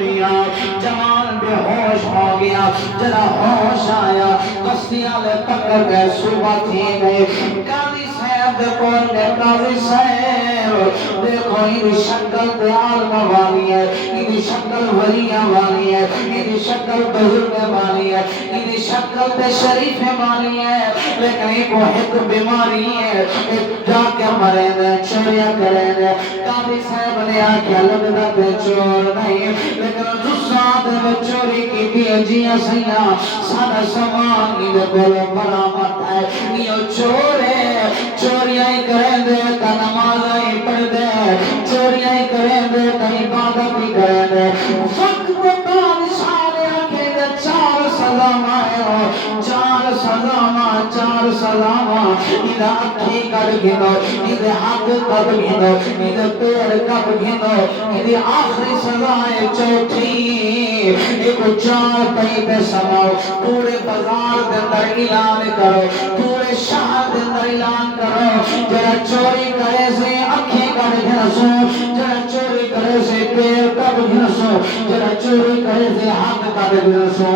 دیا جوان بے ہوش ہو گیا جرا ہوش آیا کشتی والے پکڑ گئے صبح تھی گئے قاضی صاحب دے کول نے قاضی صاحب دیکھو یہ شکل تے عالم والی ہے یہ شکل ولیاں والی ہے یہ شکل بزرگ والی ہے یہ شکل تے شریف والی ہے لیکن یہ کو ایک بیماری ہے جا کے مرے نے چوریاں کرے نے قاضی صاحب نے آکھیا لگدا تے چور نہیں لیکن جسات میں چوری کی تھی جیاں سیاں سارا سامان یہ کول برآمد ہے یہ چور ہے چوریاں ہی کریں دے تا نماز ہی پڑھ دے چوریاں ہی کریں دے تا عبادت ہی کریں دے وقت بادشاہ نے آکھے دے چار سزاواں چار سزاواں چار سزاواں ادھا اکھی کر گھنو ادھا ہاتھ کر گھنو ادھا پیر کر گھنو ادھا آخری سزائے چوتھی ایک چار پہی پہ سماؤ پورے بازار دے اندر اعلان کرو پورے شہر دے اندر اعلان کرو جڑا چوری کرے سے اکھیں کر گھنسو جڑا چوری کرے سے پیر کر گھنسو جڑا چوری کرے سے ہاتھ کر گھنسو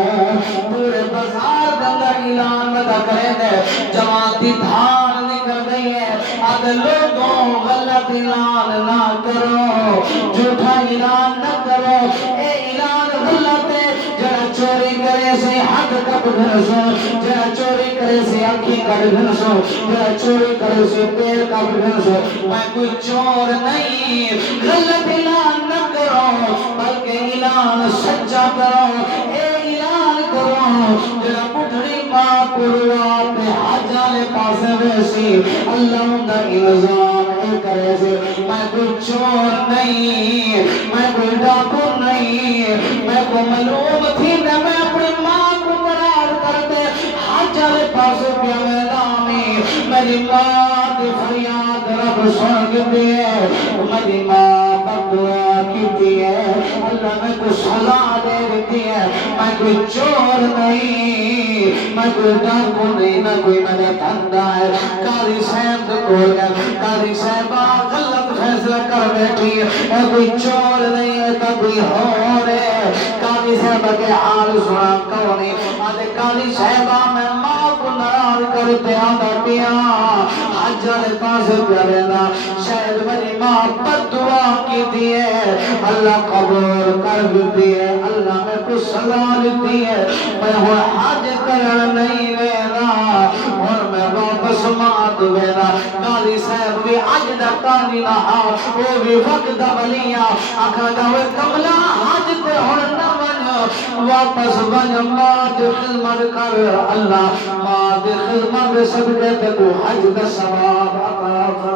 پورے بازار دے اندر اعلان مدہ کرے دے جماعتی دھار نکل گئی ہے اب لوگوں غلط اعلان نہ کرو جھوٹا اعلان نہ کرو اے اعلان غلط ہے جڑا چوری کرے سے حد کب گھنسو جڑا چوری کرے سے آنکھی کب گھنسو جڑا چوری کرے سے پیر کب گھنسو میں کوئی چور نہیں غلط اعلان نہ کرو بلکہ اعلان سچا کرو اے اعلان کرو جڑا بڑھڑی ماں پروا پہ حجالے پاسے ویسی اللہ اندہ الزام اے کرے سے میں کوئی چور نہیں میں کوئی ڈاکو نہیں میں کو معلوم تھی نہ میں اپنی ماں کو قرار کرتے حج والے پاسے پیا میں نامی میری ماں کی فریاد رب سن گئی ہے میری ماں بدعا کی ہے اللہ میں کو سزا دے دیتی ہے میں کوئی چور نہیں میں کوئی ڈاکو نہیں میں کوئی میں نے دھندا ہے قاضی صاحب کو گیا قاضی صاحبہ غلط فیصلہ کر بیٹھی ہے کوئی چور نہیں ہے کوئی ہور ہے قاضی صاحبہ کے حال سنا کونی آدھے قاضی صاحبہ میں ماں کو ناراض کرتے آدھا پیا حج والے پاس کرینا شاید میری ماں بد دعا کی دیئے اللہ قبول کر دیئے اللہ میں کچھ سزا دیتی ہے میں وہ حج کرن نہیں وینا اور میں واپس مات وینا قاضی صاحب بھی حج دا قاضی رہا وہ بھی وقت دا ولیاں آکھا جاوے کملا حج تے ہون نہ ون واپس ون ماں دی خدمت کر اللہ ماں دی خدمت صدقے تے تو حج دا ثواب عطا فرما